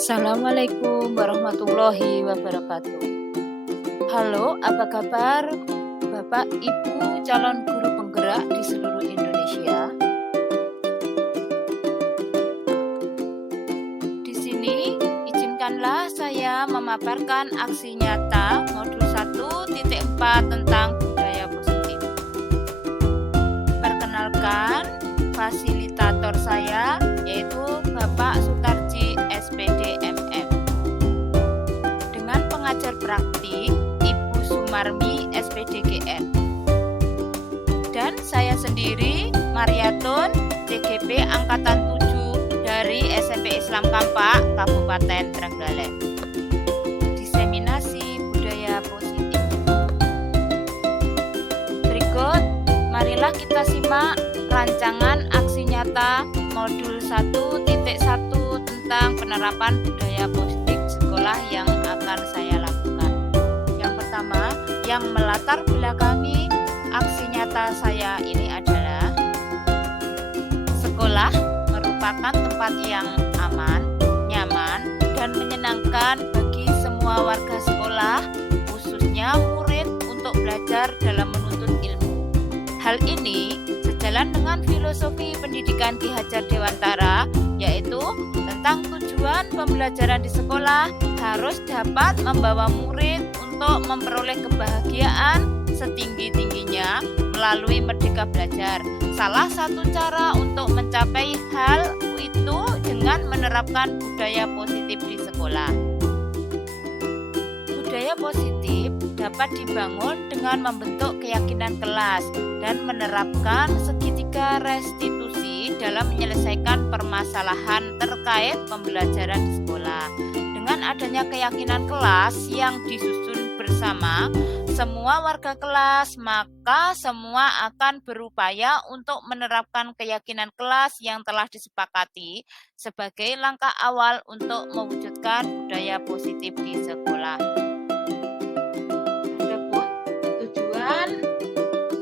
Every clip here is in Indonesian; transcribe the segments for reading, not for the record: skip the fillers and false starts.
Assalamualaikum warahmatullahi wabarakatuh. Halo, apa kabar Bapak Ibu calon guru penggerak di seluruh Indonesia? Di sini izinkanlah saya memaparkan aksi nyata modul 1.4 tentang budaya positif. Perkenalkan, fasilitator saya yaitu Bapak Sutarji SPD MM. Dengan pengajar praktik Ibu Sumarmi SPD GM. Dan saya sendiri Mariatun CGP Angkatan 7 dari SMP Islam Kampak Kabupaten Trenggalek. Diseminasi budaya positif. Berikut marilah kita simak rancangan aksi nyata modul 1.1 tentang penerapan budaya positif di sekolah yang akan saya lakukan. Yang pertama, yang melatar belakangi aksi nyata saya ini adalah sekolah merupakan tempat yang aman, nyaman, dan menyenangkan bagi semua warga sekolah, khususnya murid untuk belajar dalam menuntut ilmu. Hal ini sejalan dengan filosofi pendidikan Ki Hajar Dewantara, yaitu tentang tujuan pembelajaran di sekolah harus dapat membawa murid untuk memperoleh kebahagiaan setinggi-tingginya melalui merdeka belajar. Salah satu cara untuk mencapai hal itu dengan menerapkan budaya positif di sekolah. Budaya positif dapat dibangun dengan membentuk keyakinan kelas dan menerapkan segitiga restitusi dalam menyelesaikan permasalahan terkait pembelajaran di sekolah. Dengan adanya keyakinan kelas yang disusun bersama semua warga kelas, maka semua akan berupaya untuk menerapkan keyakinan kelas yang telah disepakati sebagai langkah awal untuk mewujudkan budaya positif di sekolah. Adapun tujuan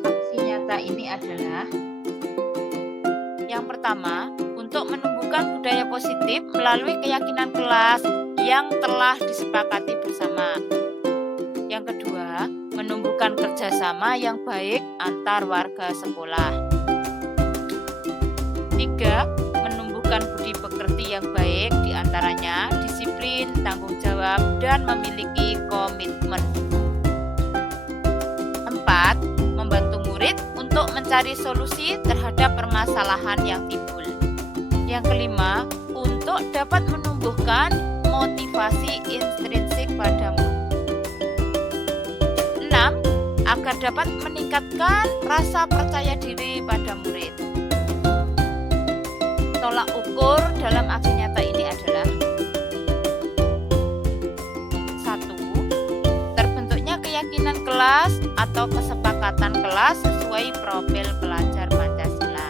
aksi nyata ini adalah yang pertama, untuk menumbuhkan budaya positif melalui keyakinan kelas yang telah disepakati bersama. Yang kedua, menumbuhkan kerjasama yang baik antar warga sekolah. 3. Menumbuhkan budi pekerti yang baik, diantaranya disiplin, tanggung jawab, dan memiliki komitmen. 4. Membantu murid untuk mencari solusi terhadap permasalahan yang timbul. Yang kelima, untuk dapat menumbuhkan motivasi intrinsik pada murid. 6. Agar dapat meningkatkan rasa percaya diri pada murid. Tolak ukur dalam aksi nyata ini adalah 1. Terbentuknya keyakinan kelas atau kesepakatan kelas sesuai profil pelajar Pancasila.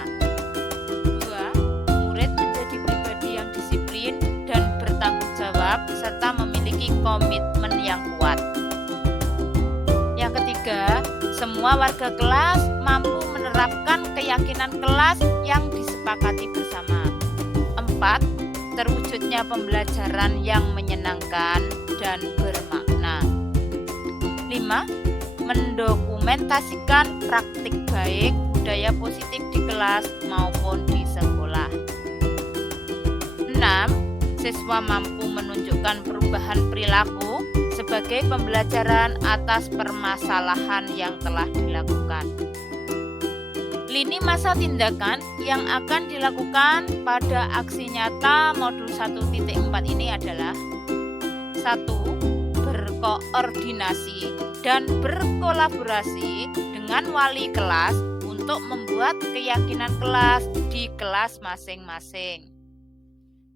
2. Murid menjadi pribadi yang disiplin dan bertanggung jawab serta memiliki komitmen yang kuat. Yang ketiga, semua warga kelas mampu menerapkan keyakinan kelas yang disepakati bersama. 4. Terwujudnya pembelajaran yang menyenangkan dan bermakna. 5. Mendokumentasikan praktik baik budaya positif di kelas maupun di sekolah. 6. Siswa mampu menunjukkan perubahan perilaku sebagai pembelajaran atas permasalahan yang telah dilakukan. Lini masa tindakan yang akan dilakukan pada aksi nyata modul 1.4 ini adalah 1. Berkoordinasi dan berkolaborasi dengan wali kelas untuk membuat keyakinan kelas di kelas masing-masing.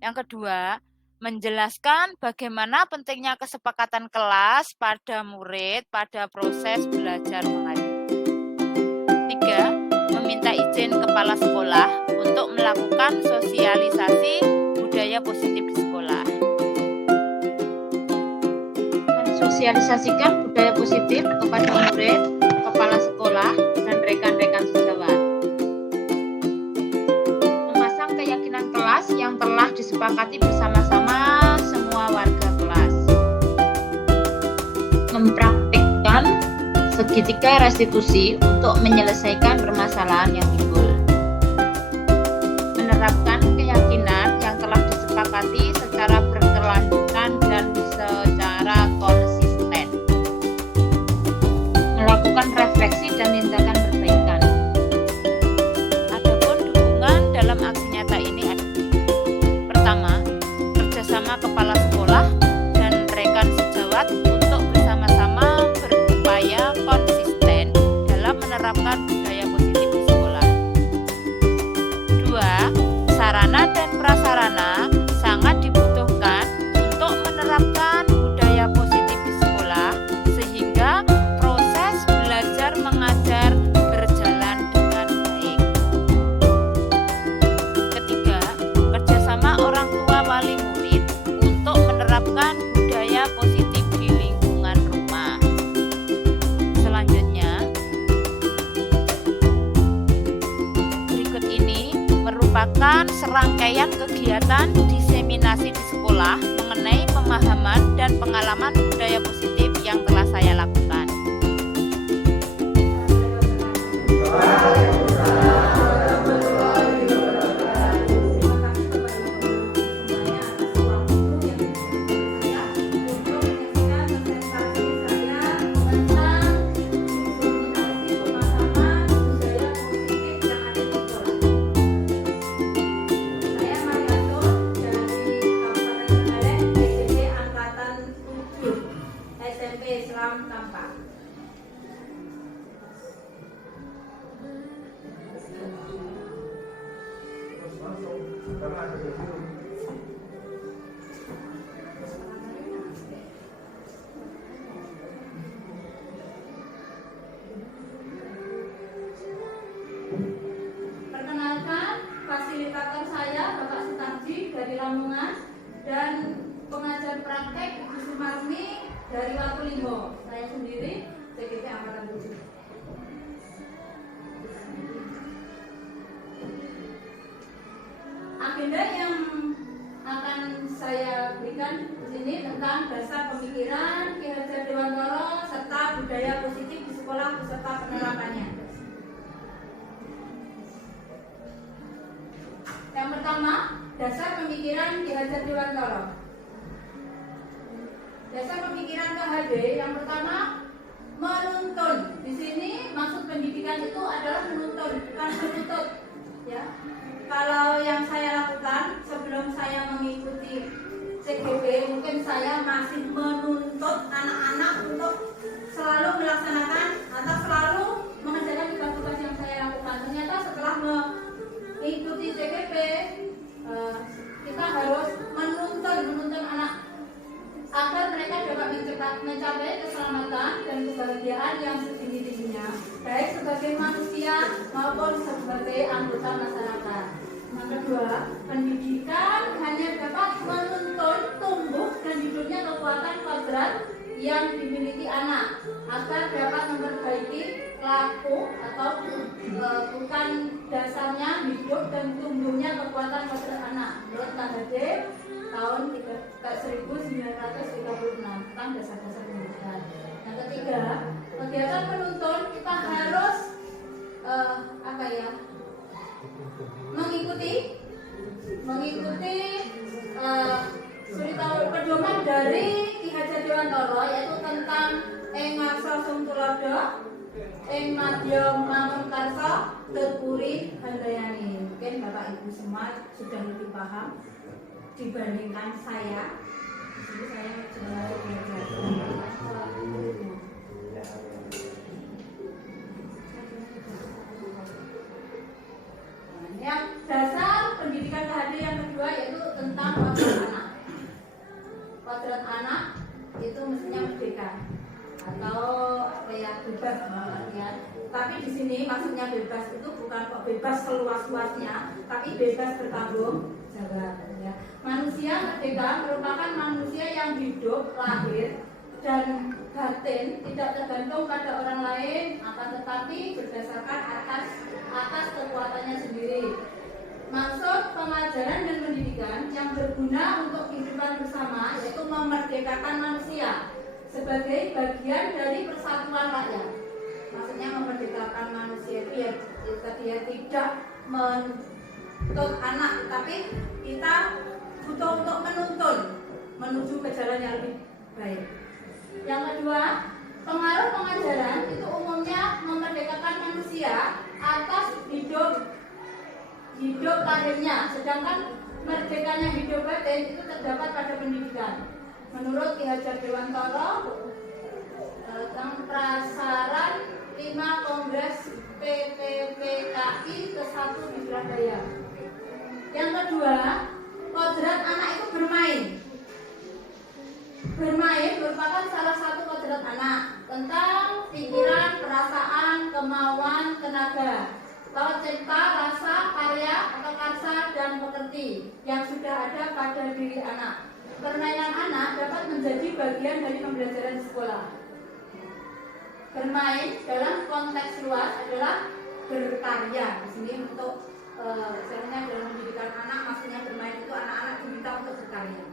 Yang kedua, menjelaskan bagaimana pentingnya kesepakatan kelas pada murid pada proses belajar mengajar. 3. Meminta izin kepala sekolah untuk melakukan sosialisasi budaya positif di sekolah. Mensosialisasikan budaya positif kepada murid, kepala sekolah, dan rekan-rekan sejawat. Memasang keyakinan kelas yang telah disepakati bersama-sama semua segitiga restitusi untuk menyelesaikan permasalahan yang timbul. Menerapkan keyakinan yang telah disepakati secara berkelanjutan dan secara konsisten. Melakukan refleksi dan tindakan perbaikan. Adapun dukungan dalam aksi nyata ini ada: pertama, kerjasama kepala sekolah dan rekan sejawat untuk bersama-sama berupaya konsisten dalam menerapkan budaya positif di sekolah. Dua, sarana dan prasarana sangat dibutuhkan untuk menerapkan budaya positif di sekolah sehingga proses belajar mengajar berjalan dengan baik. Ketiga, kerjasama orang tua wali murid untuk menerapkan budaya positif di lingkungan rumah. Selanjutnya, berikut ini merupakan serangkaian kegiatan diseminasi di sekolah mengenai pemahaman dan pengalaman budaya positif yang telah saya lakukan. SMP Seram Tampak. Perkenalkan, fasilitator saya Bapak Sutarji dari Lamongan dan pengajar praktek Ibu Sumarni dari Watulimo. Saya sendiri CGT Angkatan 7. Agenda yang akan saya berikan di sini tentang dasar pemikiran Ki Hajar Dewantara serta budaya positif di sekolah beserta penerapannya. Yang pertama, dasar pemikiran Ki Hajar Dewantara. Dasar pemikiran KHD yang pertama, menuntun. Di sini maksud pendidikan itu adalah menuntun, bukan menuntut. Ya. Kalau yang saya lakukan sebelum saya mengikuti CGP, mungkin saya masih menuntut anak-anak untuk selalu melaksanakan atau selalu mengerjakan tugas-tugas yang saya lakukan. Ternyata setelah mengikuti CGP, kita harus menuntun anak agar mereka dapat mencapai keselamatan dan kebahagiaan yang setinggi-tingginya, baik sebagai manusia maupun sebagai anggota masyarakat. Yang kedua, pendidikan hanya dapat menuntun tumbuh dan hidupnya kekuatan kodrat yang dimiliki anak agar dapat memperbaiki laku atau bukan dasarnya hidup dan tumbuhnya kekuatan kodrat anak menurut KHD tahun 1936 tentang dasar-dasar pendidikan. Yang ketiga, kegiatan penuntun kita harus mengikuti pedoman dari Ki Hajar Dewantara, yaitu tentang ing ngarsa sung tulodo, ing madya mangunkarsa teturi handayani. Mungkin Bapak Ibu semua sudah lebih paham dibandingkan saya. Jadi saya belajar. Yang dasar pendidikan KHD yang kedua yaitu tentang kodrat anak. Kodrat anak itu mestinya merdeka atau bebas ya. Tapi di sini maksudnya bebas itu bukan kok bebas seluas-luasnya, tapi bebas bertanggung jawab. Ya. Manusia merdeka merupakan manusia yang hidup, lahir, dan batin tidak tergantung pada orang lain, akan tetapi berdasarkan atas kekuatannya sendiri. Maksud pengajaran dan pendidikan yang berguna untuk kehidupan bersama yaitu memerdekakan manusia sebagai bagian dari persatuan rakyat. maksudnya memerdekakan manusia itu ya tidak menuntut anak, tapi kita butuh untuk menuntun menuju ke jalan yang lebih baik. Yang kedua, pengaruh pengajaran itu umumnya memerdekakan manusia atas hidup lahirnya, sedangkan merdekanya hidup batin itu terdapat pada pendidikan. Menurut Ki Hajar Dewantara tentang prasaran 5 Kongres PPPKI ke-1 di Surabaya. Yang kedua, kodrat anak itu bermain. Bermain merupakan salah satu kodrat anak tentang pikiran, perasaan, kemauan, tenaga, laut cipta, rasa, karya atau karsa dan pekerti yang sudah ada pada diri anak. Permainan anak dapat menjadi bagian dari pembelajaran di sekolah. Bermain dalam konteks luas adalah berkarya. Di sini untuk misalnya dalam pendidikan anak, maksudnya bermain itu anak-anak diminta untuk berkarya.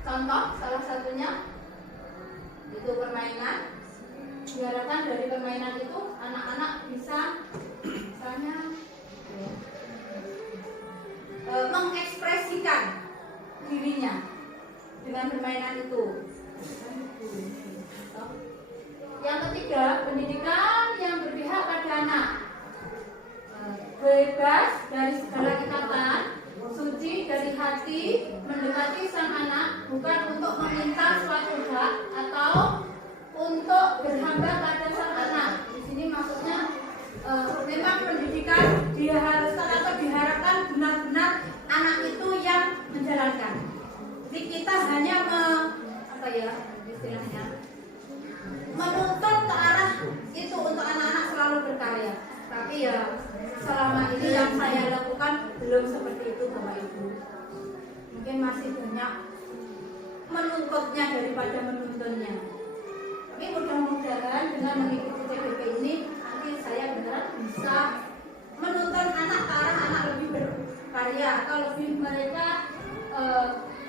Contoh salah satunya itu permainan. Diharapkan dari permainan itu anak-anak bisa misalnya mengekspresikan dirinya dengan permainan itu. Yang ketiga, pendidikan yang berpihak pada anak, bebas dari segala ikatan, suci dari hati, mendekati sang anak bukan untuk meminta suatu hak atau untuk berhamba pada sang anak. Di sini maksudnya memang pendidikan diharuskan atau diharapkan benar-benar anak itu yang menjalankan. Jadi kita hanya istilahnya menuntut ke arah itu untuk anak-anak selalu berkarya. Tapi ya selama ini yang saya lakukan belum seperti itu Bapak Ibu. Mungkin masih banyak menuntutnya daripada menuntunnya. Tapi mudah-mudahan dengan mengikuti TBP ini nanti saya benar bisa menuntun anak ke arah anak lebih berkarya atau lebih mereka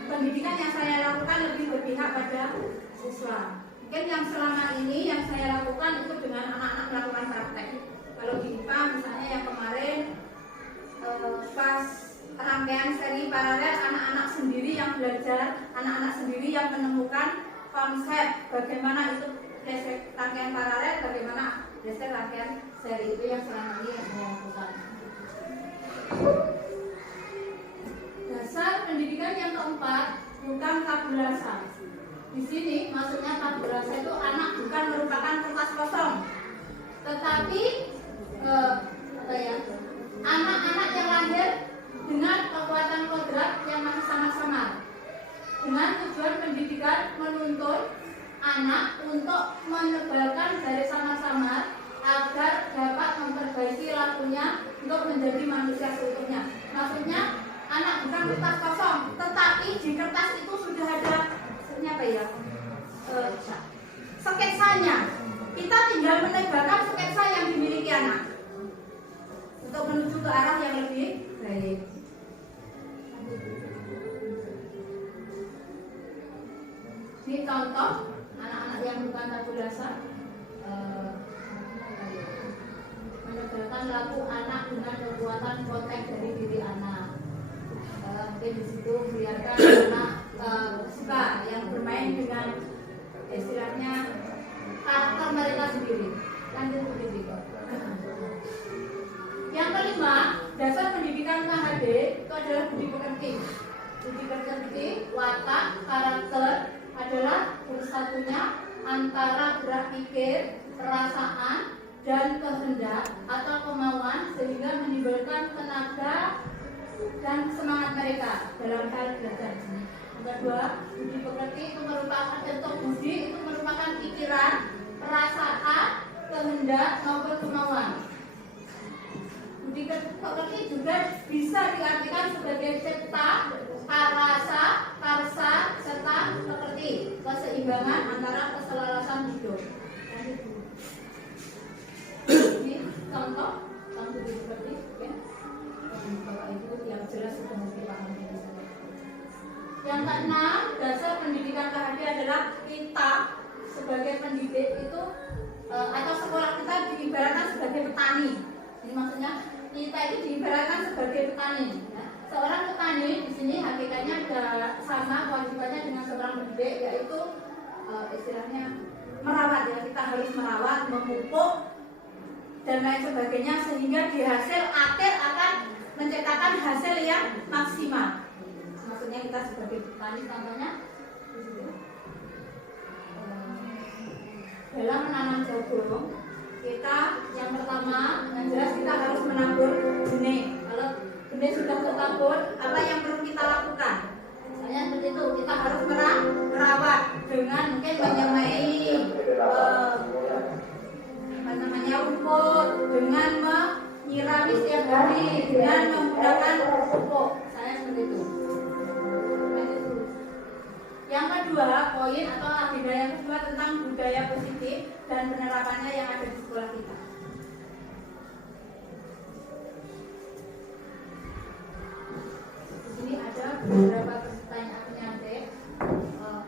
pendidikan yang saya lakukan lebih berpihak pada siswa. Mungkin yang selama ini yang saya lakukan itu dengan anak-anak melakukan praktek. Kalau di IPA misalnya yang kemarin pas rangkaian seri paralel anak-anak sendiri yang belajar, anak-anak sendiri yang menemukan konsep bagaimana itu rangkaian paralel, bagaimana rangkaian seri itu yang selama ini yang saya lakukan. Dasar pendidikan yang keempat bukan tabulasa. Di sini maksudnya tabulasa itu anak bukan merupakan kertas kosong, tetapi anak-anak yang lahir dengan kekuatan kodrat yang masih sama-sama, dengan tujuan pendidikan menuntun anak untuk menebalkan garis sama-sama agar dapat memperbaiki lakunya untuk menjadi manusia seutuhnya. Maksudnya anak bukan kertas kosong, tetapi di kertas itu sudah ada sketsanya. Kita tinggal menebalkan sketsa yang dimiliki anak untuk menuju ke arah yang lebih baik. Ini contoh anak-anak yang bukan tabulasa, menebalkan laku anak dengan kekuatan konteks dari diri anak. Mungkin di situ biarkan anak suka yang bermain dengan istilahnya karakter mereka sendiri. Lanjut begitu. Yang kelima, dasar pendidikan KHD itu adalah budi pekerti. Budi pekerti, watak, karakter adalah bersatunya antara gerak pikir, perasaan, dan kehendak atau kemauan sehingga menimbulkan tenaga dan semangat mereka dalam hal belajar ini. Yang kedua, budi pekerti itu merupakan bentuk budi itu merupakan pikiran, perasaan, kehendak maupun kemauan. Budi pekerti juga bisa diartikan sebagai cipta, karasa, karsa, serta pekerti, keseimbangan antara keselarasan hidup. Ini contoh budi pekerti, ya. Bapak Ibu yang jelas sudah mesti paham. Yang keenam, dasar pendidikan KHD adalah kita sebagai pendidik itu atau sekolah kita diibaratkan sebagai petani. Jadi maksudnya kita itu diibaratkan sebagai petani. Ya. Seorang petani di sini hakikatnya ada sama kewajibannya dengan seorang pendidik, yaitu istilahnya merawat, ya. Kita harus merawat, memupuk dan lain sebagainya sehingga di hasil akhir akan menciptakan hasil yang maksimal. Maksudnya kita sebagai petani, contohnya dalam menanam jagung, kita yang pertama yang jelas kita harus menabur benih. Kalau benih sudah tertabur, apa yang perlu kita lakukan? Misalnya seperti itu, kita harus merawat dengan mungkin menyemai rumput, dengan menyirami setiap hari, dengan menggunakan pupuk. Saya seperti itu. Yang kedua, poin atau agenda yang kedua tentang budaya positif dan penerapannya yang ada di sekolah kita. Di sini ada beberapa pertanyaan.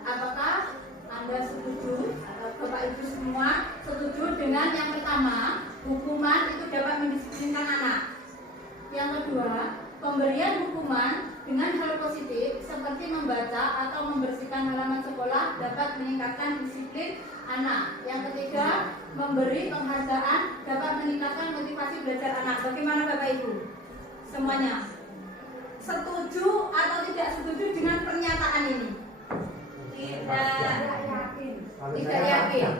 Apakah Anda setuju atau Bapak Ibu semua setuju dengan yang pertama, hukuman itu dapat mendisiplinkan anak? Yang kedua, pemberian hukuman dengan hal positif seperti membaca atau membersihkan halaman sekolah dapat meningkatkan disiplin anak. Yang ketiga, memberi penghargaan dapat meningkatkan motivasi belajar anak. Bagaimana Bapak Ibu? Semuanya setuju atau tidak setuju dengan pernyataan ini? Tidak yakin.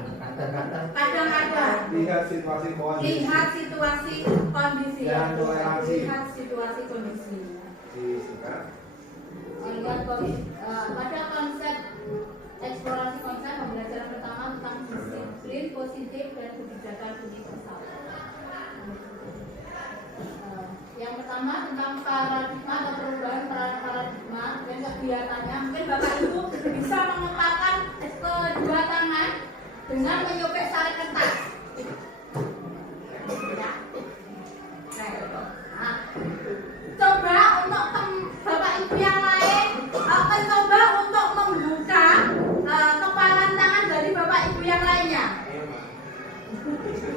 Kadang-kadang lihat situasi kondisi. Lihat situasi kondisi. Lihat situasi kondisi. Lihat Pada konsep eksplorasi konsep pembelajaran pertama tentang disiplin positif dan kebijakan universal. Yang pertama tentang paradigma atau perubahan paradigma dan kegiatannya. Mungkin Bapak Ibu bisa mengepakkan kedua tangan dengan menyobek sari kertas. Ya. Nah, coba untuk Bapak Ibu yang lain mencoba untuk membuka kepalan tangan dari Bapak Ibu yang lainnya.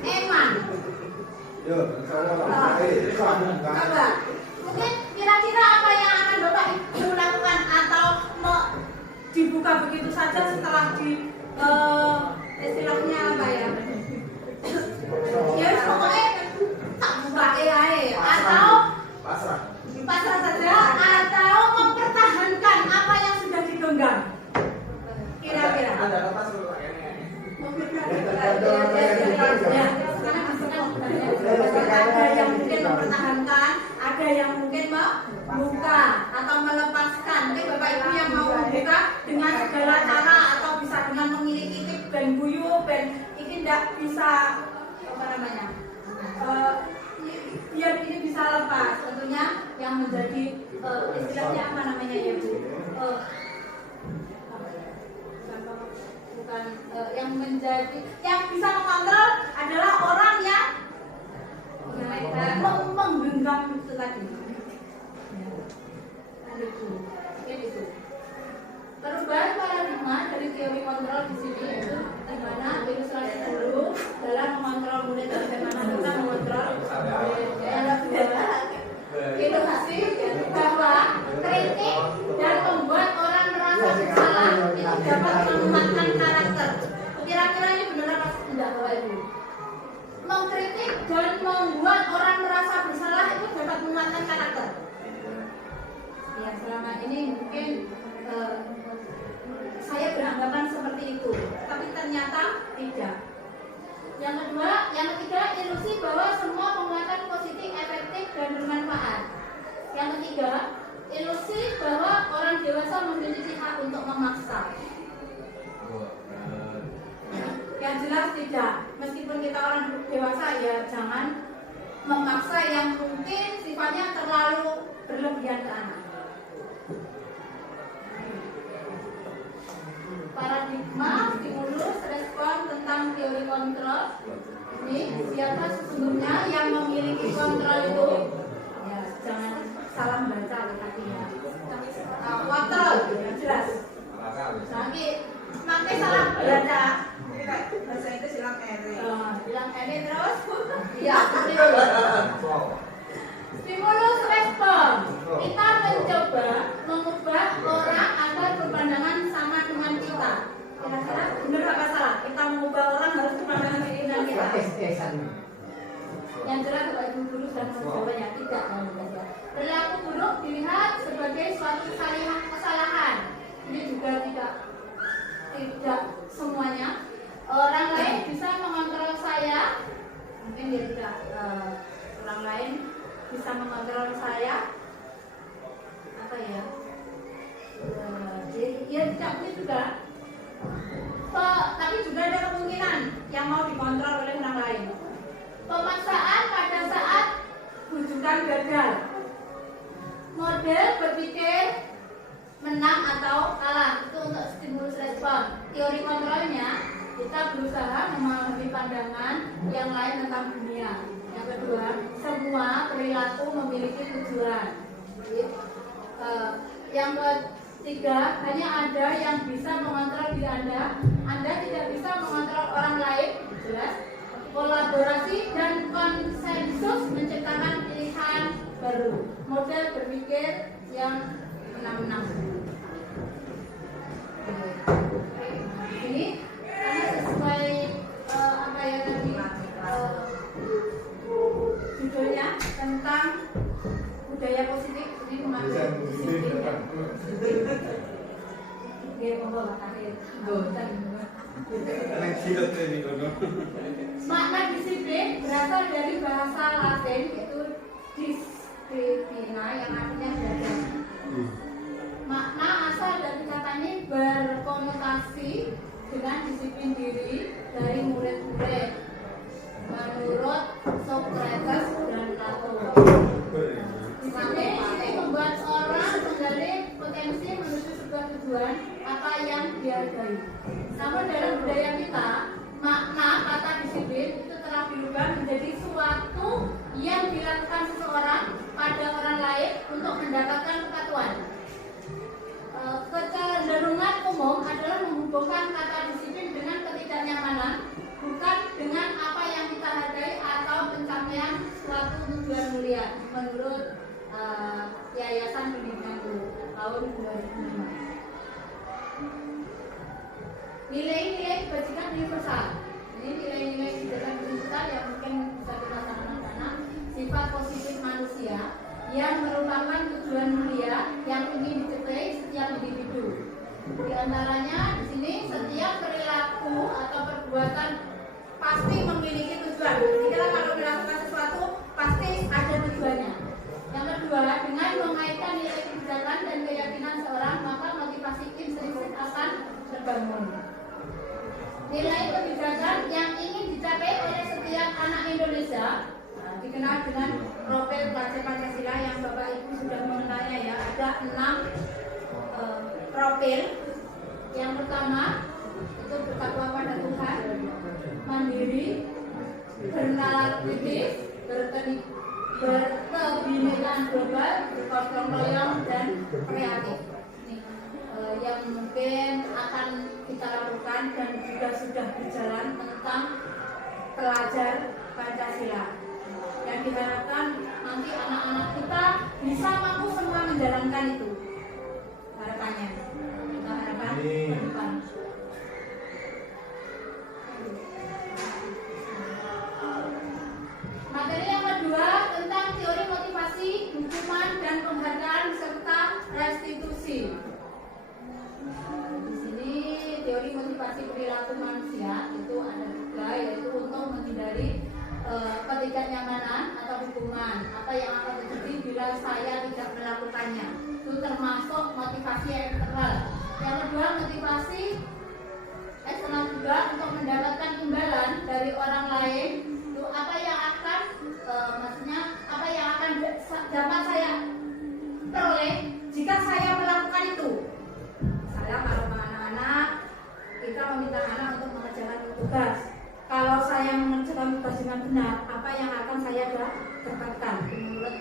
Eman. Coba. Mungkin kira-kira apa yang akan Bapak Ibu lakukan atau dibuka begitu saja setelah di istilahnya apa ya? Ya pokoknya tak buka atau pasrah saja atau mempertahankan apa yang sudah digenggam. Kira-kira. Ada kertas ada yang mungkin mempertahankan, ada yang mungkin membuka atau melepaskan. Mungkin Bapak Ibu yang mau membuka dengan segala cara atau bisa dengan memiliki tip ben guyu ben ini tidak bisa apa namanya biar ini bisa lepas. Tentunya yang menjadi istilahnya apa namanya ya Bu? Bukan yang menjadi yang bisa mengontrol adalah orang yang menggenggam itu tadi. Itu. Perubahan paradigma dari teori kontrol di sini yaitu di mana ilustrasi dulu dalam mengontrol murid bagaimana kita mengontrol ilustrasi bahwa kritik dan membuat orang merasa bersalah itu dapat melemahkan karakter. Kira-kira ini benar apa tidak Bapak Ibu? Mengkritik dan membuat orang merasa bersalah itu dapat melemahkan karakter. Ya selama ini mungkin saya beranggapan seperti itu, tapi ternyata tidak. Yang kedua, yang ketiga, ilusi bahwa semua penguatan positif, efektif dan bermanfaat. Yang ketiga, ilusi bahwa orang dewasa memiliki hak untuk memaksa. Yang jelas tidak. Meskipun kita orang dewasa ya jangan memaksa yang mungkin sifatnya terlalu berlebihan ke anak. Paradigma, stimulus, respon tentang teori kontrol. Ini siapa sesungguhnya yang memiliki kontrol itu? Ya, jangan salah baca artinya. Kontrol, ya jelas. Sampai salah baca. Ya, stimulus respon. Kita mencoba mengubah orang agar berpandangan sama dengan kita. Kira-kira benar apa salah? Kita mengubah orang harus berpandangan dengan kita. Yang jelas Bapak Ibu guru dan menjawabnya tidak saja. Perilaku buruk dilihat sebagai suatu kesalahan. Ini juga tidak semuanya. Orang lain bisa mengontrol saya, mungkin dia tidak. Orang lain bisa mengontrol saya, apa ya? Ya tidak begitu juga. Tapi juga ada kemungkinan yang mau dikontrol oleh orang lain. Pemaksaan pada saat rujukan gagal. Model berpikir menang atau kalah itu untuk stimulus respon. Teori kontrolnya kita berusaha memahami pandangan yang lain tentang dunia. Yang kedua, semua perilaku memiliki tujuan. Yang ketiga, hanya ada yang bisa mengontrol diri Anda. Anda tidak bisa mengontrol orang lain. Jelas. Kolaborasi dan konsensus menciptakan pilihan baru. Model berpikir yang menang-menang. Ini karena sesuai apa ya tadi judulnya tentang budaya positif. Ini mengajar disiplin. Dia membawa akhir. Makna disiplin berasal dari bahasa Latin yaitu disciplina yang artinya belajar. Makna asal dari kata ini berkonotasi dengan disiplin diri dari murid-murid menurut Socrates dan Plato. Disiplin ini membuat orang menggali potensi menuju sebuah tujuan apa yang dihargai. Namun dalam budaya kita, makna kata disiplin itu telah berubah menjadi suatu yang dilakukan seseorang pada orang lain untuk mendapatkan kepatuhan. Kecenderungan umum adalah menghubungkan kata disiplin dengan ketidaknyamanan, bukan dengan apa yang kita hargai atau pencapaian suatu tujuan mulia. Menurut Yayasan Pendidikan Guru tahun 2005. Nilai-nilai kebajikan universal. Ini nilai-nilai kebajikan universal yang mungkin bisa dirasakan anak-anak. Sifat positif manusia yang merupakan tujuan mulia yang ingin dicapai setiap individu. Di antaranya di sini setiap perilaku atau perbuatan pasti memiliki tujuan. Kita kalau melakukan sesuatu pasti ada tujuannya. Yang kedua, dengan mengaitkan nilai kebijakan dan keyakinan seorang, maka motivasi intrinsik akan terbangun. Nilai kebijakan yang ingin dicapai oleh setiap anak Indonesia dikenal dengan profil pelajar Pancasila yang Bapak Ibu sudah mengenalnya ya. Ada 6 profil. Yang pertama itu bertakwa pada Tuhan, mandiri, bernalar kritis, berkebinekaan global, bergotong royong dan kreatif. Yang mungkin akan kita lakukan dan juga sudah berjalan tentang pelajar Pancasila. Yang diharapkan nanti anak-anak kita bisa mampu semua menjalankan itu. Harapannya. Kita harapkan ke depan. Materi yang kedua tentang teori motivasi, hukuman dan penghargaan serta restitusi. Di sini teori motivasi perilaku manusia itu ada 3, yaitu untuk menghindari ketidaknyamanan atau hukuman. Apa yang akan terjadi bila saya tidak melakukannya? Itu termasuk motivasi eksternal. Yang kedua motivasi eksternal juga untuk mendapatkan imbalan dari orang lain. Itu apa yang akan maksudnya apa yang akan dapat saya peroleh jika saya melakukan itu. Saya kalau anak-anak kita meminta anak untuk mengerjakan tugas. Kalau saya mengerjakan tugas dengan benar, apa yang akan saya dapatkan menurut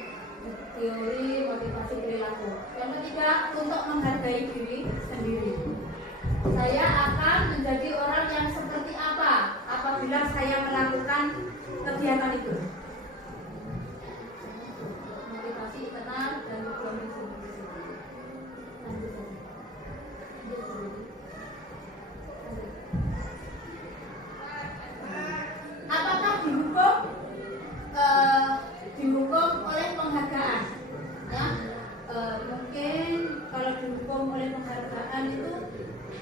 teori motivasi perilaku. Yang ketiga, untuk menghargai diri sendiri. Saya akan menjadi orang yang seperti apa apabila saya melakukan kegiatan itu.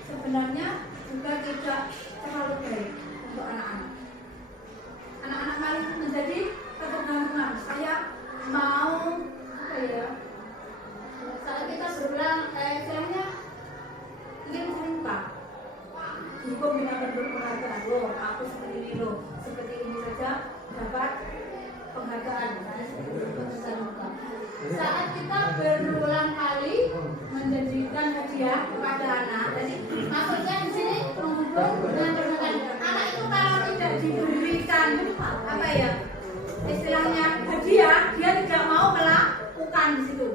sebenarnya juga tidak terlalu baik untuk anak-anak. Anak-anak malah menjadi ketergantungan. Saya mau apa ya? Saat kita berulang, istilahnya ingin terluka. Hukum dengan bentuk penghargaan. Loh, aku seperti ini loh, seperti ini saja dapat penghargaan. Saat kita berulang kali menjanjikan hadiah kepada anak, jadi maksudnya di sini menghubung dengan berbagai anak itu kalau tidak diberikan apa ya istilahnya hadiah, dia tidak mau melakukan di situ.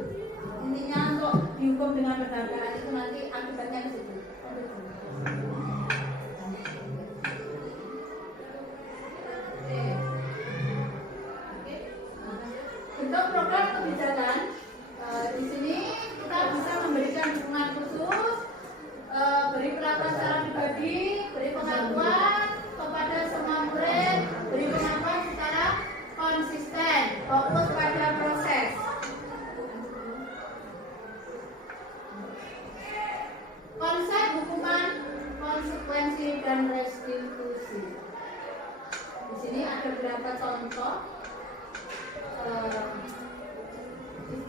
Intinya untuk dihukum dengan berbagai itu nanti akibatnya di situ. Untuk program kebijakan di sini kita bisa memberikan dukungan khusus, beri perlakuan secara pribadi, beri pengakuan kepada semua murid, beri pengakuan secara konsisten, fokus pada proses. Konsep hukuman, konsekuensi dan restitusi. Di sini ada beberapa contoh.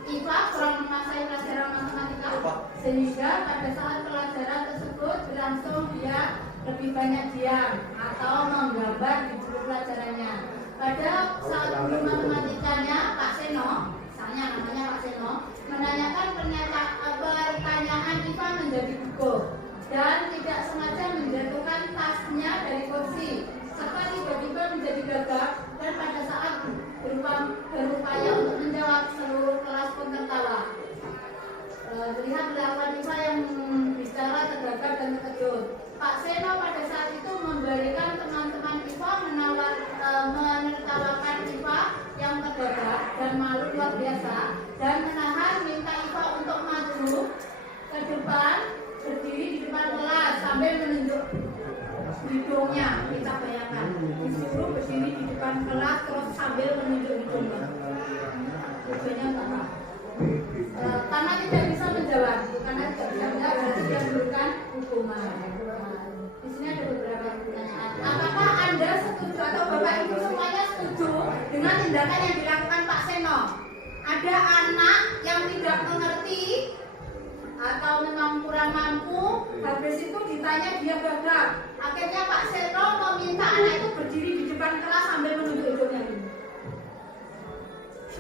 IPA kurang menguasai pelajaran matematika sehingga pada saat pelajaran tersebut berlangsung dia lebih banyak diam atau menggambar di buku pelajarannya. Pada saat guru matematikanya Pak Seno, misalnya namanya Pak Seno, menanyakan pertanyaan IPA menjadi gugup dan tidak sengaja menjatuhkan tasnya dari kursi serta tiba-tiba menjadi gagap dan pada saat berupaya untuk menjawab seluruh kelas pun tertawa. Melihat perlakuan IPA yang bicara tergagap dan terkejut, Pak Seno pada saat itu memberikan teman-teman IPA menertawakan IPA yang tergagap dan malu luar biasa dan menahan minta IPA untuk maju ke depan, berdiri di depan kelas sambil menunjuk hidungnya. Kita bayangkan disuruh berdiri di depan kelas terus sambil menunjuk hidungnya. Tujuannya apa? Karena tidak bisa menjawab, karena tidak bisa menjawab berarti dia memberikan hukuman. Di sini ada beberapa pertanyaan. Apakah Anda setuju atau Bapak Ibu semuanya setuju dengan tindakan yang dilakukan Pak Seno? Ada anak yang tidak mengerti atau memang kurang mampu, habis itu ditanya dia gagal. Akhirnya Pak Seno meminta anak itu berdiri di depan kelas sambil menunjuk hidungnya.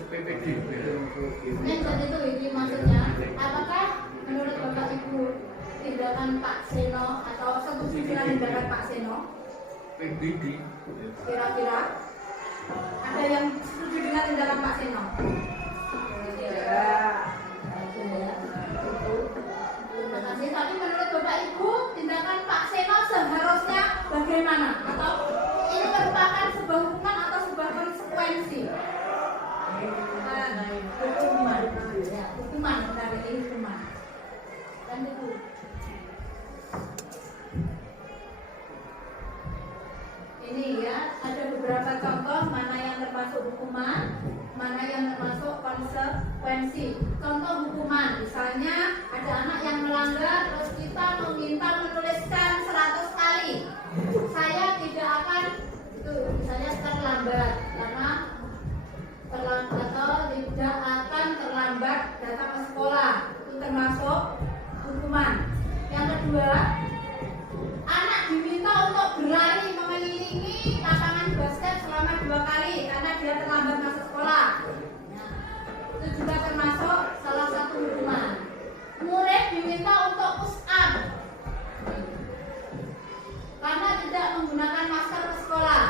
PPD. Itu maksudnya. Apakah menurut Bapak Ibu tindakan Pak Seno atau setuju dengan tindakan Pak Seno? PPD. Kira-kira ada yang setuju dengan tindakan Pak Seno? Terima kasih. Tapi menurut Bapak Ibu tindakan Pak Seno seharusnya bagaimana? Atau ini merupakan sebuah hukuman atau sebuah konsekuensi? Hukuman, ya, hukuman, benar ini hukuman. Dan itu. Ini ya, ada beberapa contoh mana yang termasuk hukuman, mana yang termasuk konsekuensi. Contoh hukuman, misalnya ada anak yang melanggar, terus kita meminta menuliskan 100 kali. Saya tidak akan itu, misalnya terlambat karena atau tidak akan terlambat datang ke sekolah, itu termasuk hukuman. Yang kedua, anak diminta untuk berlari mengelilingi lapangan basket selama 2 kali karena dia terlambat masuk sekolah. Nah, itu juga termasuk salah satu hukuman. Murid diminta untuk push up karena tidak menggunakan masker ke sekolah.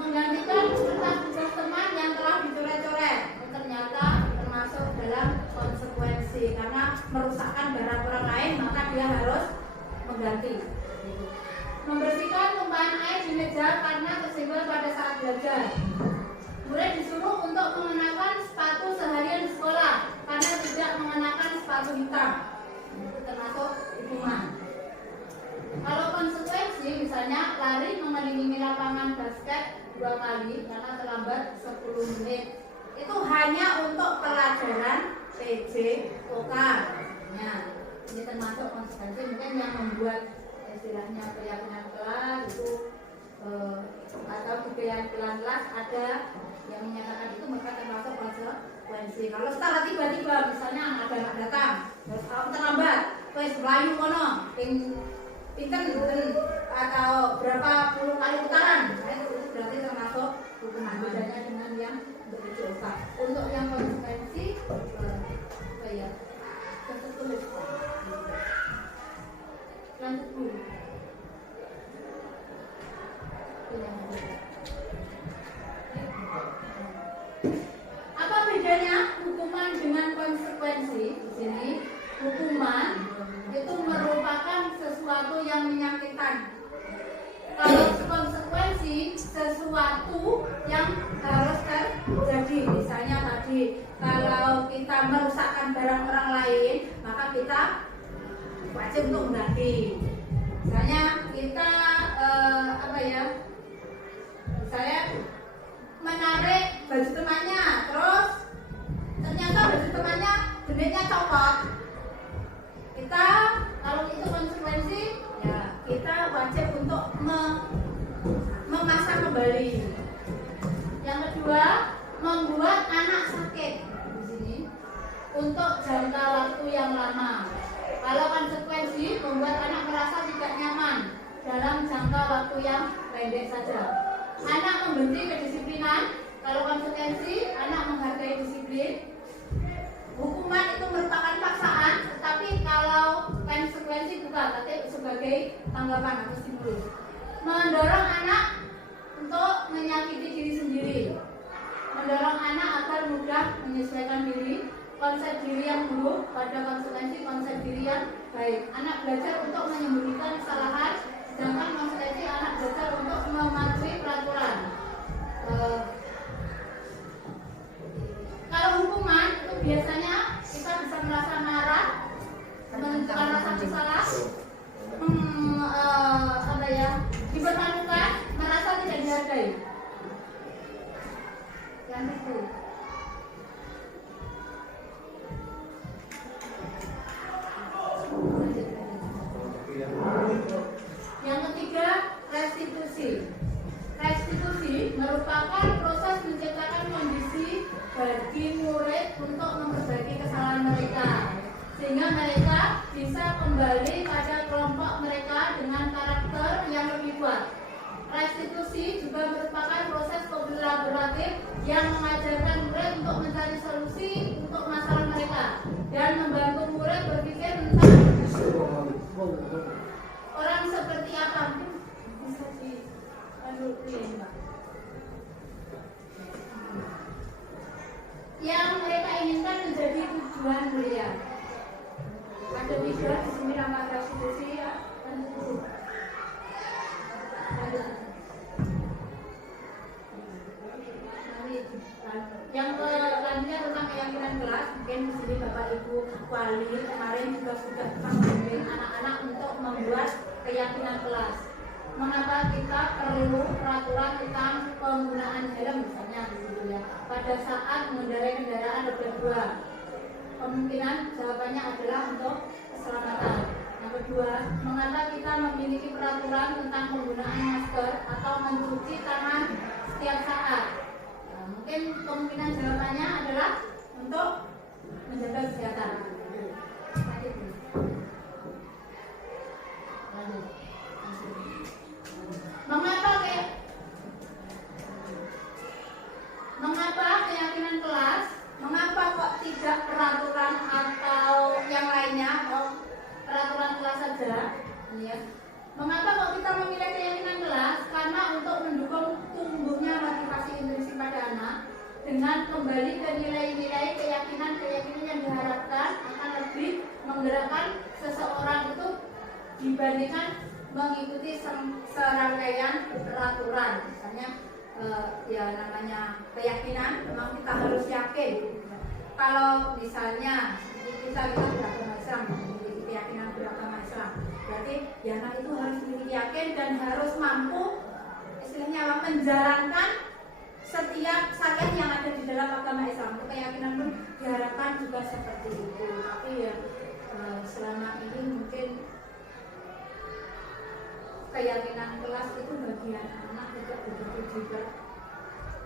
Menggantikan tugas teman yang telah dicoret-coret, ternyata termasuk dalam konsekuensi karena merusakkan barang orang lain, maka dia harus mengganti. Membersihkan tumpahan air di meja karena tersenggol pada saat belajar. Murid disuruh untuk mengenakan sepatu seharian di sekolah karena tidak mengenakan sepatu hitam. Itu termasuk hukuman. Kalau konsekuensi misalnya lari mengelilingi lapangan basket 2 kali karena terlambat 10 menit. Itu hanya untuk pelajaran PJ vokal. Nah, Ini termasuk konsekuensi mungkin yang membuat istilahnya keyakinan kelas itu atau keyakinan kelas ada yang menyatakan itu, maka termasuk konsekuensi. Kalau secara tiba-tiba misalnya ada anak datang terus terlambat wes melayu kono pinten atau berapa puluh kali putaran, itu berarti termasuk hukuman. Bedanya dengan yang berjauh. Untuk yang konsekuensi apa ya, tertulis lanjut dulu. Apa bedanya hukuman dengan konsekuensi? Di sini hukuman itu merupakan sesuatu yang menyakitkan. Kalau konsekuensi sesuatu yang harus terjadi. Misalnya tadi kalau kita merusakkan barang orang lain, maka kita wajib untuk mengganti. Misalnya kita misalnya menarik baju temannya, terus ternyata baju temannya benitnya copot. Kita kalau itu konsekuensi, ya kita wajib untuk memasang kembali. Yang kedua, membuat anak sakit di sini untuk jangka waktu yang lama. Kalau konsekuensi membuat anak merasa tidak nyaman dalam jangka waktu yang pendek saja. Anak membenci kedisiplinan. Kalau konsekuensi, anak menghargai disiplin. Hukuman itu merupakan paksaan, tetapi kalau konsekuensi bukan, tapi sebagai tanggapan atau stimulus. Mendorong anak untuk menyakiti diri sendiri. Mendorong anak agar mudah menyesuaikan diri. Konsep diri yang buruk pada konsekuensi konsep diri yang baik. Anak belajar untuk menyembunyikan kesalahan, sedangkan konsekuensi anak belajar untuk mematuhi peraturan. Kalau hukuman itu biasanya kita bisa merasa marah, menunjukkan rasa bersalah, dipermalukan, merasa tidak dihargai. Yang itu. Yang ketiga, restitusi. Restitusi merupakan proses menciptakan kondisi bagi murid untuk memperbaiki kesalahan mereka, sehingga mereka bisa kembali pada kelompok mereka dengan karakter yang lebih kuat. Restitusi juga merupakan proses kolaboratif yang mengajarkan murid untuk mencari solusi untuk masalah mereka dan membantu murid berpikir tentang orang seperti apa. Bisa yang mereka inginkan menjadi tujuan mulia. Ada video di sini nama restitusi ya. Yang selanjutnya tentang keyakinan kelas, mungkin di sini Bapak Ibu Wali kemarin juga sudah membimbing anak-anak untuk membuat keyakinan kelas. Mengapa kita perlu peraturan tentang penggunaan helm misalnya di situ ya. Pada saat mengendarai kendaraan roda 2, kemungkinan jawabannya adalah untuk keselamatan. Yang kedua, mengapa kita memiliki peraturan tentang penggunaan masker atau mencuci tangan setiap saat? Nah, mungkin kemungkinan jawabannya adalah untuk menjaga kesehatan. Mengapa keyakinan kelas? Mengapa kok tidak peraturan atau yang lainnya? Peraturan kelas saja. Ya. Mengapa kok kita memilih keyakinan kelas? Karena untuk mendukung tumbuhnya motivasi intrinsik pada anak dengan kembali ke nilai-nilai keyakinan yang diharapkan akan lebih menggerakkan seseorang itu dibandingkan mengikuti serangkaian peraturan. Misalnya ya namanya keyakinan, memang kita harus yakin. Kalau misalnya kita beragama Islam, memiliki keyakinan beragama Islam, berarti ya anak itu harus memiliki yakin dan harus mampu istilahnya menjalankan setiap syariat yang ada di dalam agama Islam. Keyakinan pun diharapkan juga seperti itu. Tapi ya selama ini mungkin keyakinan kelas itu bagian anak tidak begitu juga.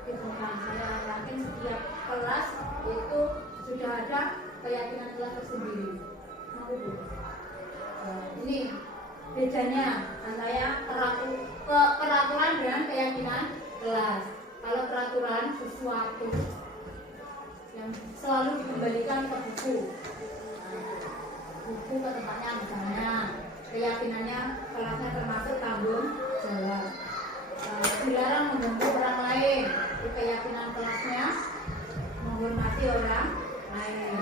Itu kan saya yakin setiap kelas itu sudah ada keyakinan kelas tersendiri. Ini bedanya antara peraturan dengan keyakinan kelas. Kalau peraturan sesuatu yang selalu dikembalikan ke buku ke tempatnya, misalnya keyakinannya kelasnya termasuk tanggung jawab, dilarang mengganggu orang lain, itu keyakinan kelasnya menghormati orang lain,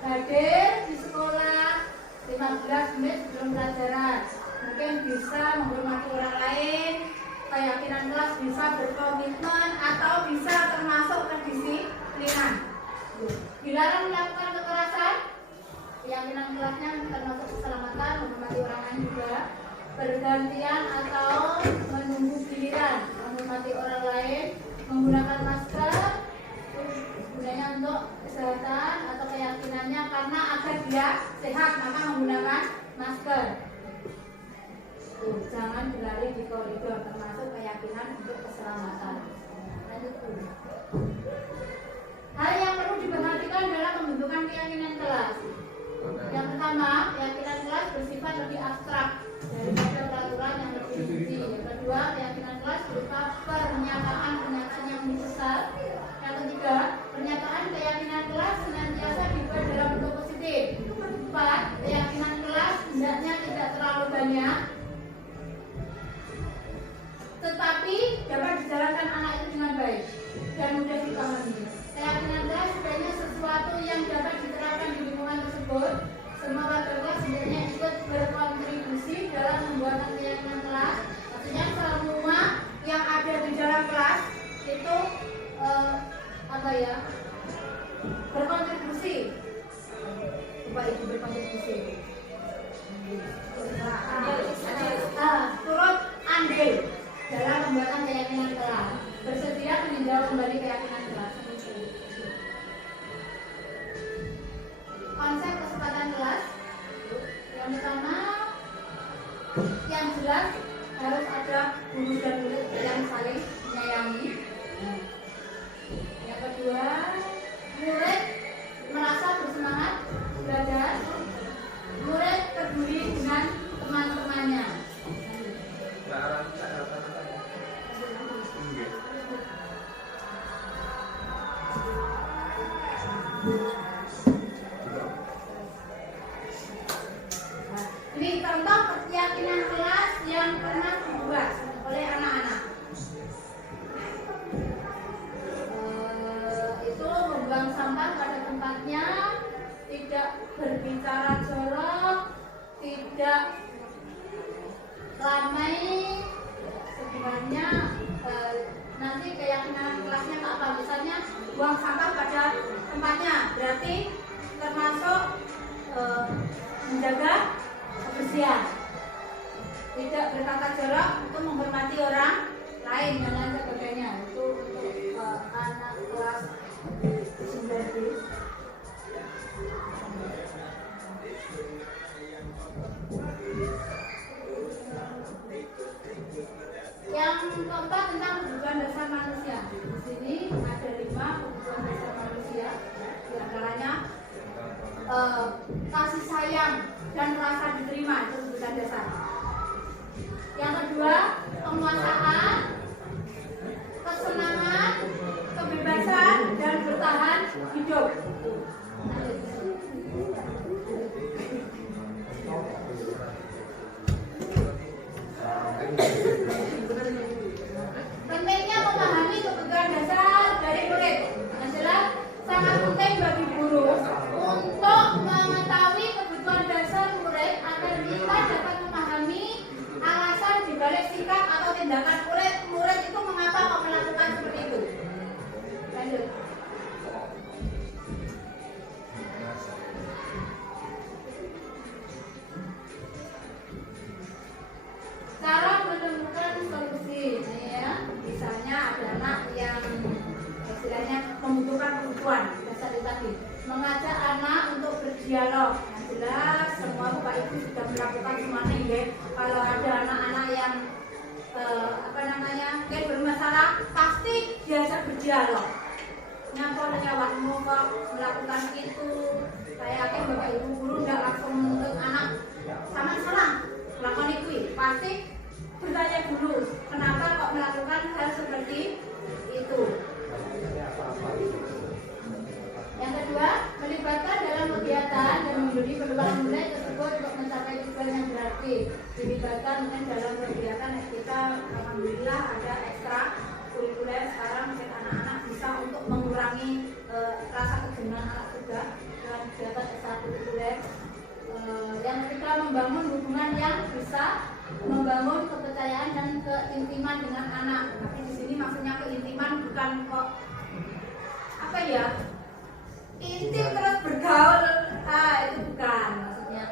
hadir di sekolah 15 menit sebelum pelajaran mungkin bisa menghormati orang lain, keyakinan kelas bisa berkomitmen atau bisa termasuk kedisiplinan. Dilarang melakukan kekerasan, keyakinan kelasnya termasuk keselamatan, menghormati orang lain juga, bergantian atau menunggu giliran, menghormati orang lain, menggunakan masker, gunanya untuk kesehatan atau keyakinannya karena agar dia sehat maka menggunakan masker. Jangan berlari di koridor, termasuk keyakinan untuk keselamatan. Hal yang perlu diperhatikan dalam pembentukan keyakinan kelas. Yang pertama, keyakinan kelas bersifat lebih abstrak daripada peraturan yang lebih rinci. Yang kedua, keyakinan kelas berupa pernyataan yang universal. Yang ketiga, pernyataan keyakinan kelas senantiasa dibuat dalam bentuk positif. Empat, keyakinan kelas hendaknya tidak terlalu banyak, tetapi dapat dijalankan anak itu dengan baik dan mudah dipahami. Keyakinan kelas sebenarnya sesuatu yang dapat diterapkan di lingkungan tersebut. Semua warga kelas sebenarnya ikut berkontribusi dalam membuat keyakinan kelas. Maksudnya semua yang ada di dalam kelas itu berkontribusi. Apa itu berkontribusi? Turut andil dalam pembuatan keyakinan kelas, bersedia meninjau kembali keyakinan kelas. Konsep kesempatan kelas yang pertama, yang jelas harus ada guru dan murid yang saling menyayangi. Yang kedua, murid merasa bersemangat belajar, murid peduli dengan teman-temannya. Ini contoh keyakinan kelas yang pernah dibuat oleh anak-anak. Itu membuang sampah pada tempatnya, tidak berbicara jorok, tidak ramai. Sebenarnya nanti keyakinan kelasnya apa? Misalnya buang sampah pada tempatnya, berarti termasuk menjaga kebersihan, tidak berkata jorok, untuk menghormati orang lain dan lain sebagainya. Itu untuk anak kelas 9B. Yang keempat tentang kebutuhan dasar manusia. Di sini ada 5 kebutuhan dasar manusia. Di antaranya kasih sayang dan rasa diterima, itu kebutuhan dasar. Yang kedua, penguasaan, kesenangan, kebebasan dan bertahan hidup. Pentingnya memahami kebutuhan dasar dari murid. Yang jelas sangat penting bagi guru untuk mengetahui kebutuhan dasar murid agar kita dapat memahami alasan dibalik sikap atau tindakan murid itu mengapa kok melakukan seperti itu. Lanjut. Cara menemukan solusi, ya. Misalnya ada anak yang istilahnya membutuhkan kebutuhan dasar tadi. mengajak anak untuk berdialog. Yang jelas semua Bapak Ibu sudah melakukan semuanya ya. Kalau ada anak-anak yang mungkin bermasalah, pasti diajak berdialog. Nyampe wakmu kok melakukan itu, saya yakin Bapak Ibu guru nggak langsung menuntut anak sama salah melakukan itu, pasti bertanya dulu kenapa kok melakukan hal seperti itu. Yang kedua, melibatkan dalam kegiatan dan memberi peluang nilai tersebut untuk mencapai tujuan yang berarti. Dilibatkan mungkin dalam kegiatan kita, alhamdulillah ada ekstra kurikuler sekarang, mungkin anak-anak bisa untuk mengurangi rasa kejenuhan anak juga dengan kegiatan ekstra kurikuler. Yang ketiga, membangun hubungan yang bisa membangun kepercayaan dan keintiman dengan anak. Tapi di sini maksudnya keintiman bukan kok intim terus bergaul, itu bukan maksudnya.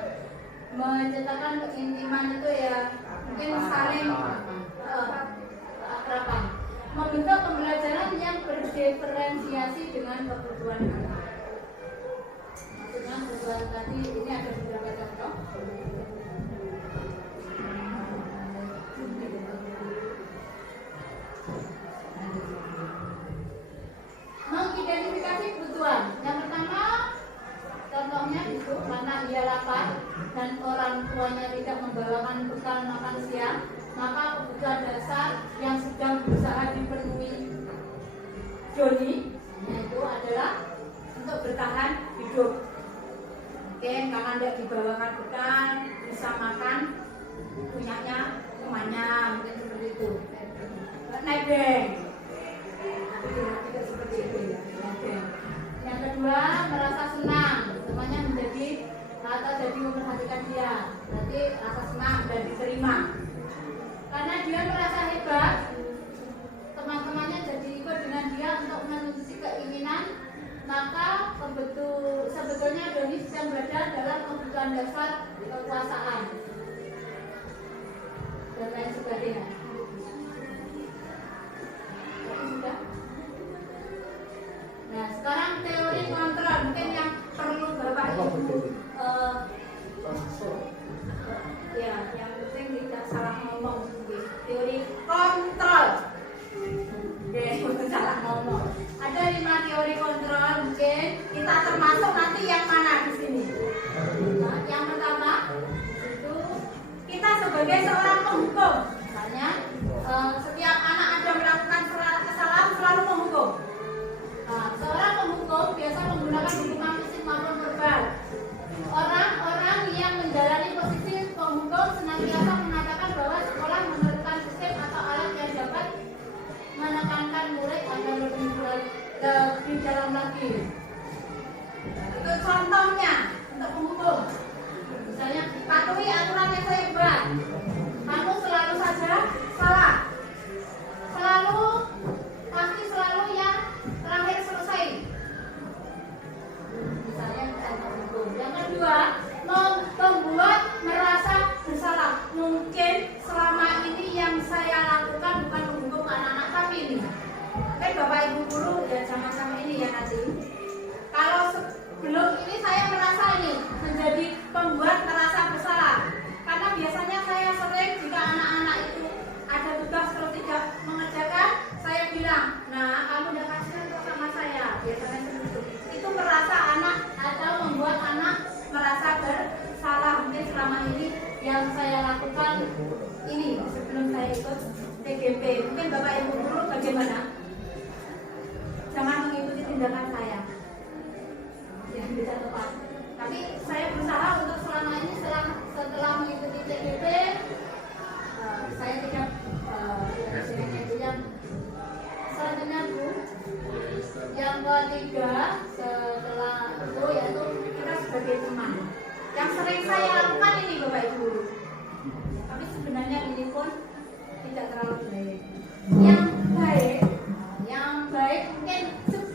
Menciptakan keintiman itu ya mungkin saling keakraban. Membentuk pembelajaran yang berdiferensiasi dengan kebutuhan anak. Maksudnya kebutuhan tadi ini ada beberapa contoh. Mengidentifikasi kebutuhan. Yang pertama, contohnya itu karena ia lapar dan orang tuanya tidak membawakan bekal makan siang, maka kebutuhan dasar yang sedang berusaha dipenuhi Joni yaitu adalah untuk bertahan hidup. Oke, karena tidak dibawakan bekal, bisa makan punyanya temannya, mungkin seperti itu. Nebeng. Tidak seperti itu ya. Yang kedua, merasa senang, semuanya menjadi atau jadi memperhatikan dia, berarti rasa senang dan diterima. Karena dia merasa hebat, teman-temannya jadi ikut dengan dia untuk menuju keinginan, maka sebetulnya Doni sedang berada dalam kebutuhan dasar kekuasaan dan lain sebagainya. Sudah. Nah, sekarang teori kontrol mungkin yang perlu Bapak Ibu ya, yang penting tidak salah ngomong. Teori kontrol. Oke, salah ngomong. Ada 5 teori kontrol, mungkin kita termasuk nanti yang mana di sini? Nah, yang pertama itu kita sebagai seorang penghukum. Misalnya setiap anak ada melakukan kesalahan selalu menghukum. Nah, seorang penghukum biasa menggunakan hukuman fisik maupun verbal. Orang-orang yang menjalani posisi penghukum senantiasa mengatakan bahwa sekolah memerlukan sistem atau alat yang dapat menekankan murid agar lebih dalam lagi. Itu contohnya untuk penghukum. Misalnya, patuhi aturan yang saya buat. Kamu selalu saja salah. Pasti selalu yang terakhir selesai. Misalnya hukum. Yang kedua, membuat merasa bersalah. Mungkin selama ini yang saya lakukan bukan menghukum anak-anak kami ini. Kan Bapak Ibu guru ya sama-sama ini ya nanti. Kalau sebelum ini saya merasa ini menjadi pembuat merasa bersalah. Karena biasanya saya sering jika anak-anak itu ada tugas kalau tidak mengerjakan, saya bilang, nah kamu udah kasih untuk sama saya. Biasanya seperti itu. Itu merasa anak atau membuat anak merasa bersalah. Mungkin selama ini yang saya lakukan ini sebelum saya ikut TGP. Mungkin Bapak Ibu guru bagaimana? Jangan mengikuti tindakan saya yang bisa tepat. Tapi saya berusaha untuk selama ini setelah mengikuti TGP saya tidak yang selanjutnya Bu. Yang ketiga setelah itu yaitu kita sebagai teman. Yang sering saya lakukan ini Bapak Ibu. Tapi sebenarnya ini pun tidak terlalu baik. Yang baik mungkin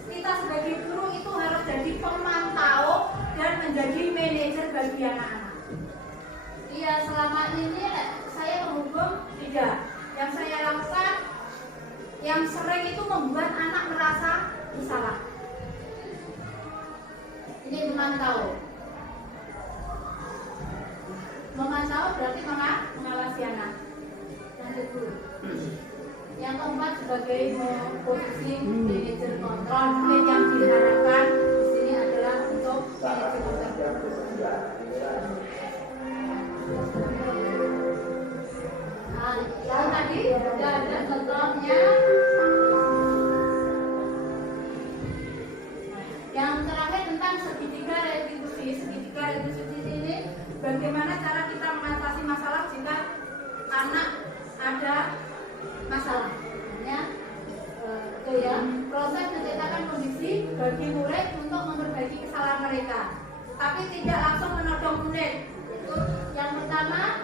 kita sebagai guru itu harus jadi pemantau dan menjadi manajer bagi anak-anak. Iya, selama ini saya menghukum tidak. Yang saya lakukan yang sering itu membuat anak merasa bersalah. memantau. Memantau berarti mengawasi anak. Lanjut dulu. Yang keempat sebagai posisi manajer kontrol, mungkin yang diharapkan di sini adalah untuk manajer kontrol. Nah, yang tadi sudah ada contohnya. Yang terakhir tentang segitiga retribusi. Segitiga retribusi ini bagaimana cara kita mengatasi masalah jika anak ada masalah. Ya, itu ya. Proses menciptakan kondisi bagi murid untuk memperbaiki kesalahan mereka, tapi tidak langsung menodong murid. Itu yang pertama.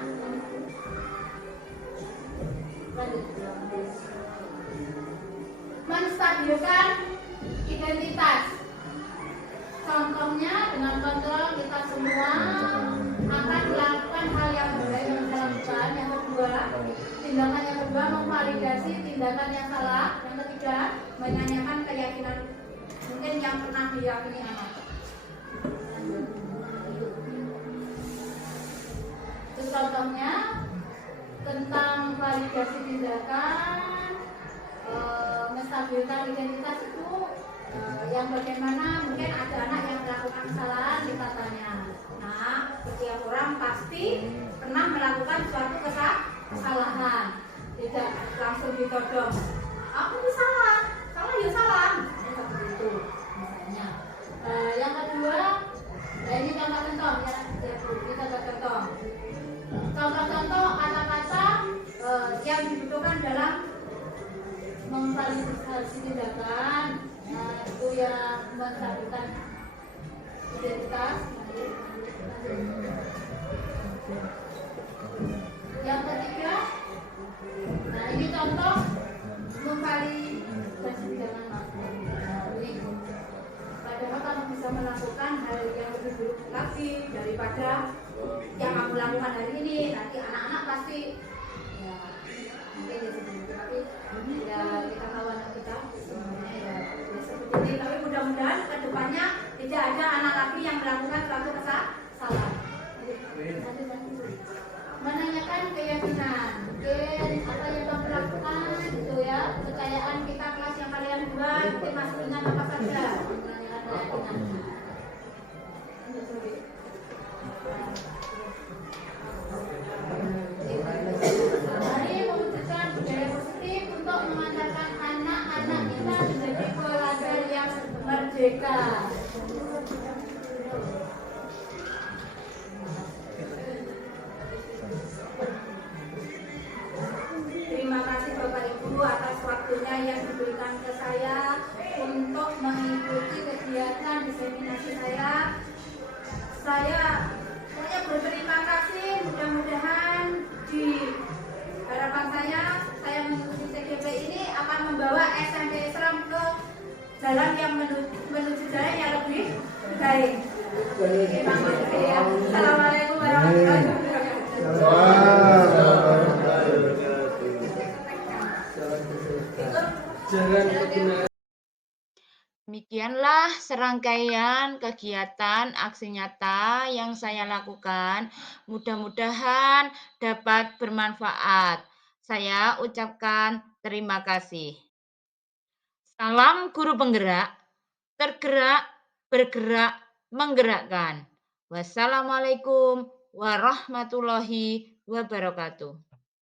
Menstabilkan identitas. Contohnya dengan kontrol kita semua akan melakukan hal yang baik yang kita lakukan. Yang kedua, tindakan yang kedua memvalidasi tindakan yang salah. Yang ketiga, menanyakan keyakinan mungkin yang pernah diyakini anak. Itu contohnya tentang validasi tindakan, menstabilkan identitas itu yang bagaimana mungkin ada anak yang melakukan kesalahan kita tanya. Nah, setiap orang pasti pernah melakukan suatu kesalahan, tidak langsung ditodong. Aku ini salah ya salah. Seperti itu misalnya. Yang kedua, ini contoh-contoh ya, ini contoh-contoh. Contoh-contoh kata-kata yang dibutuhkan dalam memvalidasi tindakan. Nah, itu yang menstabilkan identitas. Yang ketiga, nah ini contoh memvalidasi tindakan. Padahal kamu bisa melakukan hal yang lebih buruk lagi daripada yang kamu lakukan hari ini. Nanti anak-anak pasti ya mungkin ya seperti itu. Tapi ya kita tahu anak kita semuanya ya seperti ini. Tapi mudah-mudahan kedepannya tidak ada anak lagi yang melakukan suatu kesalahan. Menanyakan keyakinan, mungkin apa yang kamu lakukan gitu ya, kepercayaan kita kelas yang kalian buat mungkin masih dengan apa saja. Menanyakan keyakinan. Mari mewujudkan budaya positif untuk mengantarkan anak-anak kita menjadi pelajar yang merdeka. Terima kasih Bapak Ibu atas waktunya yang diberikan ke saya untuk mengikuti kegiatan diseminasi saya. Saya berterima kasih, mudah-mudahan di harapan saya mengikuti CGP ini akan membawa SMP Islam ke jalan yang menuju jalan yang lebih baik. Terima kasih ya. Assalamualaikum warahmatullahi wabarakatuh. Demikianlah serangkaian kegiatan aksi nyata yang saya lakukan. Mudah-mudahan dapat bermanfaat. Saya ucapkan terima kasih. Salam guru penggerak, tergerak, bergerak, menggerakkan. Wassalamualaikum warahmatullahi wabarakatuh.